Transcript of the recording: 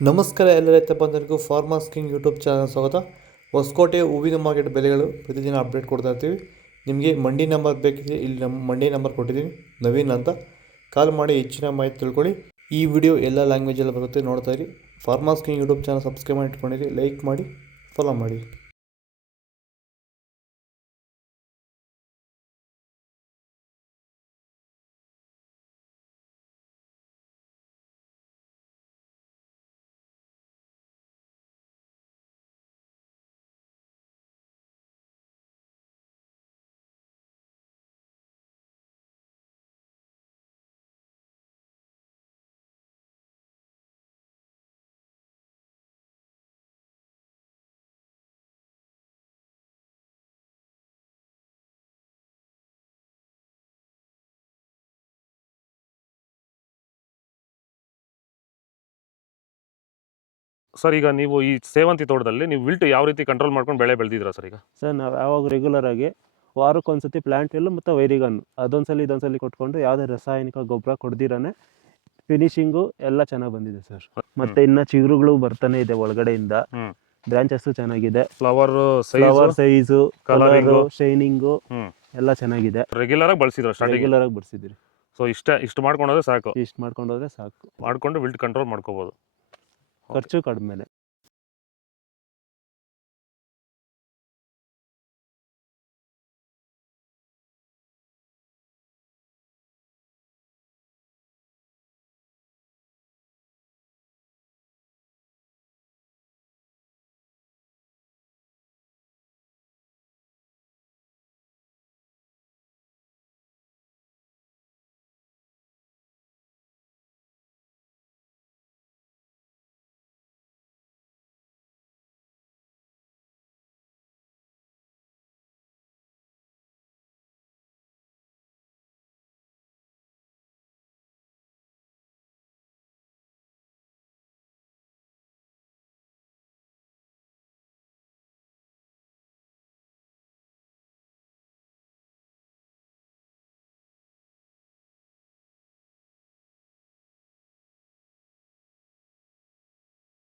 ನಮಸ್ಕಾರ ಎಲ್ಲ ರೈತ ಬಂಧುಗಳಿಗೂ ಫಾರ್ಮರ್ಸ್ ಕಿಂಗ್ ಯೂಟ್ಯೂಬ್ ಚಾನಲ್ ಸ್ವಾಗತ. ಹೊಸಕೋಟೆ ಹೂವಿನ ಮಾರ್ಕೆಟ್ ಬೆಲೆಗಳು ಪ್ರತಿದಿನ ಅಪ್ಡೇಟ್ ಕೊಡ್ತಾ ಇರ್ತೀವಿ. ನಿಮಗೆ ಮಂಡಿ ನಂಬರ್ ಬೇಕಿದ್ರೆ ಇಲ್ಲಿ ನಮ್ಮ ಮಂಡಿ ನಂಬರ್ ಕೊಟ್ಟಿದ್ದೀನಿ, ನವೀನ್ ಅಂತ. ಕಾಲ್ ಮಾಡಿ ಹೆಚ್ಚಿನ ಮಾಹಿತಿ ತಿಳ್ಕೊಳ್ಳಿ. ಈ ವಿಡಿಯೋ ಎಲ್ಲ ಲ್ಯಾಂಗ್ವೇಜಲ್ಲಿ ಬರುತ್ತೆ, ನೋಡ್ತಾ ಇರಿ. Farmers king YouTube channel subscribe ಮಾಡಿ ಇಟ್ಕೊಂಡಿರಿ, ಲೈಕ್ ಮಾಡಿ, ಫಾಲೋ ಮಾಡಿ. ಸರ್, ಈಗ ನೀವು ಈ ಸೇವಂತಿ ತೋಟದಲ್ಲಿ ನೀವು ವಿಲ್ಟ್ ಯಾವ ರೀತಿ ಕಂಟ್ರೋಲ್ ಮಾಡ್ಕೊಂಡು ಬೆಳೆ ಬೆಳೆದಿದ್ದೀರಾ ಸರ್? ಈಗ ಸರ್ ನಾವು ಯಾವಾಗ ರೆಗ್ಯುಲರ್ ಆಗಿ ವಾರಕ್ಕೊಂದ್ಸತಿ ಪ್ಲಾಂಟ್ ಎಲ್ಲ ಮತ್ತು ವೈರಿಗನ್ ಇದೊಂದ್ಸಲಿ ಕೊಟ್ಕೊಂಡು ಯಾವುದೇ ರಾಸಾಯನಿಕ ಗೊಬ್ಬರ ಕೊಡ್ದಿರಾನೆ ಫಿನಿಶಿಂಗು ಎಲ್ಲ ಚೆನ್ನಾಗಿ ಬಂದಿದೆ ಸರ್. ಮತ್ತೆ ಇನ್ನ ಚಿಗುರುಗಳು ಬರ್ತಾನೆ ಇದೆ ಒಳಗಡೆಯಿಂದ. ಬ್ರಾಂಚಸ್ ಚೆನ್ನಾಗಿದೆ, ಫ್ಲವರ್ ಸೈಜು, ಕಲರು, ಶೈನಿಂಗು ಎಲ್ಲ ಚೆನ್ನಾಗಿದೆ. ರೆಗ್ಯುಲರ್ ಆಗಿ ಬಳಸಿದ್ರಿ. ಸೊ ಇಷ್ಟು ಮಾಡ್ಕೊಂಡೋದ್ರೆ ಸಾಕು. ಇಷ್ಟು ಮಾಡ್ಕೊಂಡೋದ್ರೆ ಸಾಕು, ಮಾಡ್ಕೊಂಡು ವಿಲ್ಟ್ ಕಂಟ್ರೋಲ್ ಮಾಡ್ಕೋಬಹುದು. ಖರ್ಚು ಕಡಿಮೆನೆ.